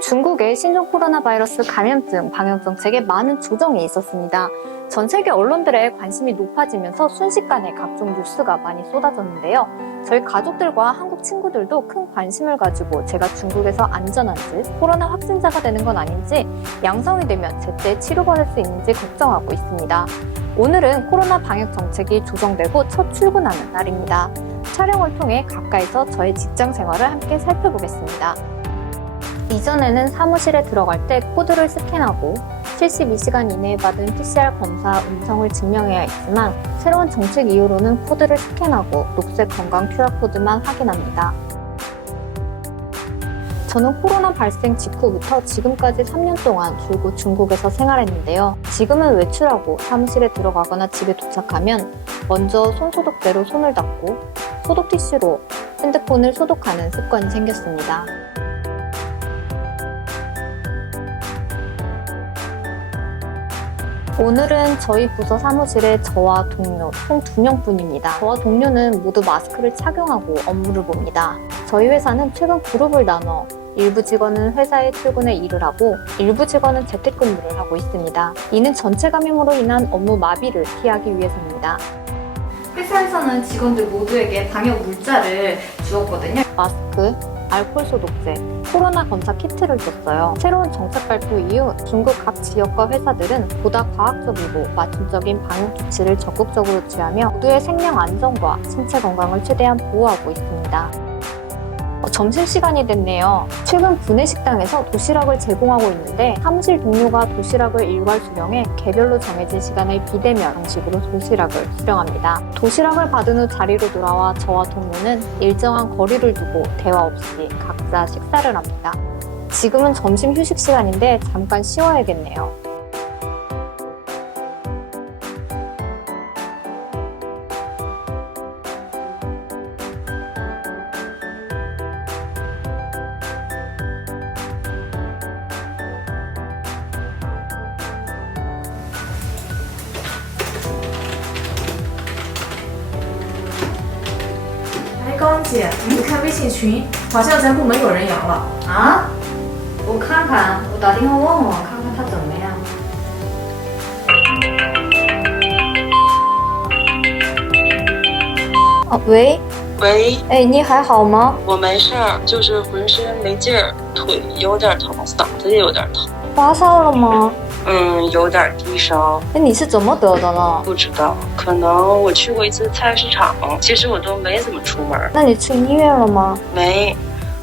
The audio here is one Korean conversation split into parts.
중국의 신종 코로나 바이러스 감염증 방역 정책에 많은 조정이 있었습니다. 전 세계 언론들의 관심이 높아지면서 순식간에 각종 뉴스가 많이 쏟아졌는데요. 저희 가족들과 한국 친구들도 큰 관심을 가지고 제가 중국에서 안전한지 코로나 확진자가 되는 건 아닌지 양성이 되면 제때 치료받을 수 있는지 걱정하고 있습니다. 오늘은 코로나 방역 정책이 조정되고 첫 출근하는 날입니다. 촬영을 통해 가까이서 저의 직장 생활을 함께 살펴보겠습니다. 이전에는 사무실에 들어갈 때 코드를 스캔하고 72시간 이내에 받은 PCR 검사 음성을 증명해야 했지만 새로운 정책 이후로는 코드를 스캔하고 녹색 건강 QR코드만 확인합니다. 저는 코로나 발생 직후부터 지금까지 3년 동안 줄곧 중국에서 생활했는데요. 지금은 외출하고 사무실에 들어가거나 집에 도착하면 먼저 손소독제로 손을 닦고 소독 티슈로 핸드폰을 소독하는 습관이 생겼습니다. 오늘은 저희 부서 사무실에 저와 동료 총 두 명뿐입니다. 저와 동료는 모두 마스크를 착용하고 업무를 봅니다. 저희 회사는 최근 그룹을 나눠 일부 직원은 회사에 출근해 일을 하고 일부 직원은 재택근무를 하고 있습니다. 이는 전체 감염으로 인한 업무 마비를 피하기 위해서입니다. 회사에서는 직원들 모두에게 방역 물자를 주었거든요. 마스크, 알코올 소독제, 코로나 검사 키트를 줬어요. 새로운 정책 발표 이후 중국 각 지역과 회사들은 보다 과학적이고 맞춤적인 방역 조치를 적극적으로 취하며 모두의 생명 안전과 신체 건강을 최대한 보호하고 있습니다. 어, 점심시간이 됐네요. 최근 구내식당에서 도시락을 제공하고 있는데 사무실 동료가 도시락을 일괄 수령해 개별로 정해진 시간에 비대면 방식으로 도시락을 수령합니다. 도시락을 받은 후 자리로 돌아와 저와 동료는 일정한 거리를 두고 대화 없이 각자 식사를 합니다. 지금은 점심 휴식 시간인데 잠깐 쉬어야겠네요. 哎，高姐，你看微信群？好像咱部门有人阳了。啊？我看看，我打电话问问，看看他怎么样。哦，喂，喂，哎，你还好吗？我没事儿，就是浑身没劲儿，腿有点疼，嗓子也有点疼，发烧了吗？嗯，有点低烧，那，你是怎么得的呢？不知道，可能我去过一次菜市场，其实我都没怎么出门，那你去医院了吗？没，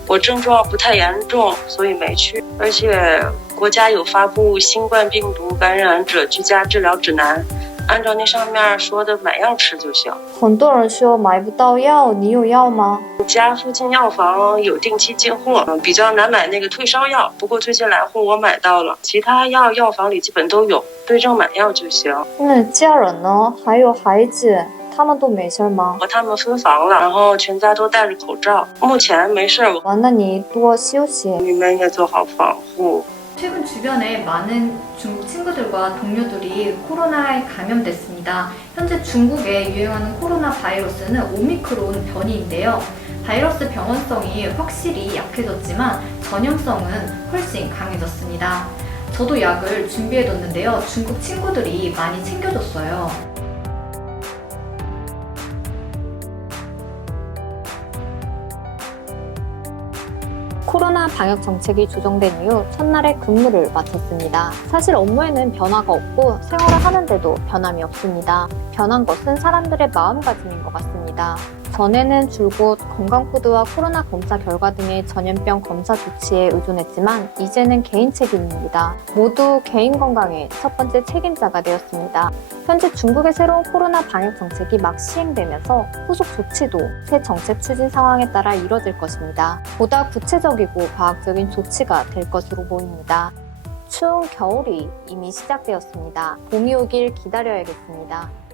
我症状不太严重，所以没去，而且国家有发布新冠病毒感染者居家治疗指南，按照那上面说的买药吃就行。很多人说买不到药，你有药吗？我家附近药房有定期进货，嗯，比较难买那个退烧药，不过最近来货我买到了，其他药药房里基本都有，对症买药就行。那家人呢？还有孩子，他们都没事吗？和他们分房了，然后全家都戴着口罩，目前没事儿。我啊，那你多休息。你们也做好防护。 최근 주변에 많은 중국 친구들과 동료들이 코로나에 감염됐습니다. 현재 중국에 유행하는 코로나 바이러스는 오미크론 변이인데요. 바이러스 병원성이 확실히 약해졌지만 전염성은 훨씬 강해졌습니다. 저도 약을 준비해뒀는데요. 중국 친구들이 많이 챙겨줬어요. 코로나 방역 정책이 조정된 이후 첫날에 근무를 마쳤습니다. 사실 업무에는 변화가 없고 생활을 하는데도 변함이 없습니다. 변한 것은 사람들의 마음가짐인 것 같습니다. 전에는 줄곧 건강코드와 코로나 검사 결과 등의 전염병 검사 조치에 의존했지만 이제는 개인 책임입니다. 모두 개인 건강의 첫 번째 책임자가 되었습니다. 현재 중국의 새로운 코로나 방역 정책이 막 시행되면서 후속 조치도 새 정책 추진 상황에 따라 이뤄질 것입니다. 보다 구체적이고 과학적인 조치가 될 것으로 보입니다. 추운 겨울이 이미 시작되었습니다. 봄이 오길 기다려야겠습니다.